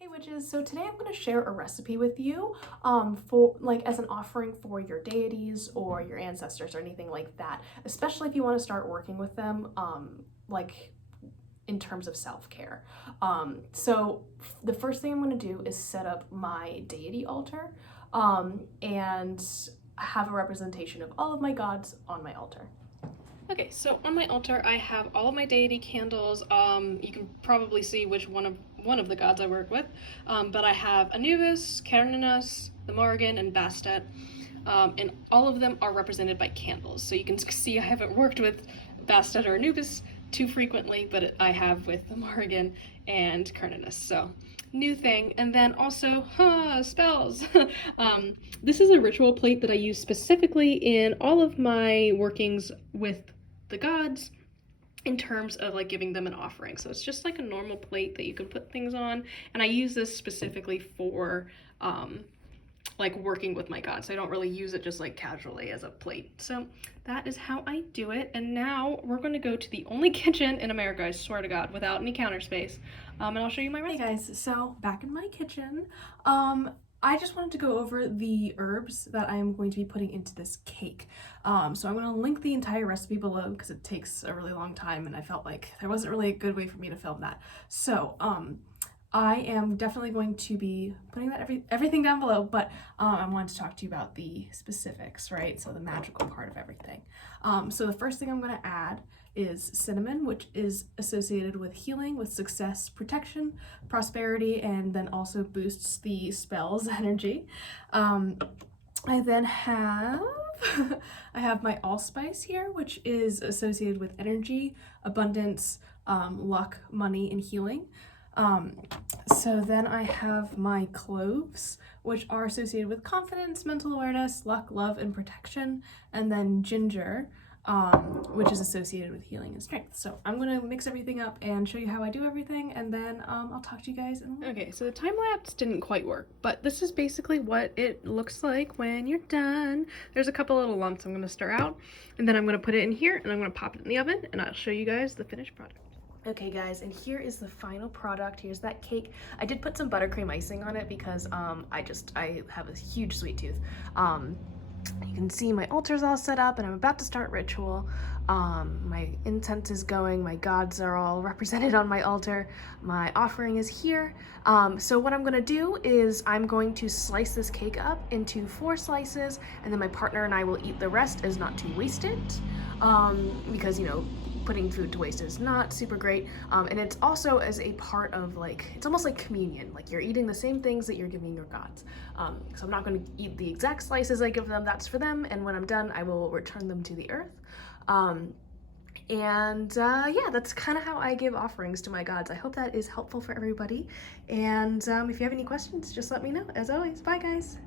Hey witches, so today I'm going to share a recipe with you for like as an offering for your deities or your ancestors or anything like that, especially if you want to start working with them like in terms of self-care. So the first thing I'm going to do is set up my deity altar and have a representation of all of my gods on my altar. Okay, so on my altar I have all of my deity candles. You can probably see which one of the gods I work with. But I have Anubis, Cernunnos, the Morrigan, and Bastet. And all of them are represented by candles. So you can see I haven't worked with Bastet or Anubis too frequently, but I have with the Morrigan and Cernunnos. So new thing. And then also spells. This is a ritual plate that I use specifically in all of my workings with the gods in terms of like giving them an offering. So it's just like a normal plate that you can put things on, and I use this specifically for like working with my gods. So I don't really use it just like casually as a plate. So that is how I do it. And now we're going to go to the only kitchen in America, I swear to God, without any counter space, and I'll show you my recipe. Hey guys, so back in my kitchen, I just wanted to go over the herbs that I am going to be putting into this cake. So I'm going to link the entire recipe below because it takes a really long time and I felt like there wasn't really a good way for me to film that. So I am definitely going to be putting that everything down below, but I wanted to talk to you about the specifics, right? So the magical part of everything. So the first thing I'm going to add is cinnamon, which is associated with healing, with success, protection, prosperity, and then also boosts the spell's energy. I then have I have my allspice here, which is associated with energy, abundance, luck, money, and healing. So then I have my cloves, which are associated with confidence, mental awareness, luck, love, and protection, and then ginger, which is associated with healing and strength. So I'm gonna mix everything up and show you how I do everything, and then I'll talk to you guys in a little. Okay, so the time lapse didn't quite work, but this is basically what it looks like when you're done. There's a couple little lumps I'm gonna stir out, and then I'm gonna put it in here and I'm gonna pop it in the oven, and I'll show you guys the finished product. Okay guys, and here is the final product. Here's that cake. I did put some buttercream icing on it because I have a huge sweet tooth. You can see my altar's all set up and I'm about to start ritual. My incense is going, my gods are all represented on my altar, my offering is here. So what I'm gonna do is I'm going to slice this cake up into 4 slices, and then my partner and I will eat the rest as not to waste it, because, you know, putting food to waste is not super great. And it's also as a part of, like, it's almost like communion, like you're eating the same things that you're giving your gods. So I'm not going to eat the exact slices I give them, that's for them, and when I'm done I will return them to the earth. Yeah, that's kind of how I give offerings to my gods. I hope that is helpful for everybody, and if you have any questions, just let me know. As always, bye guys.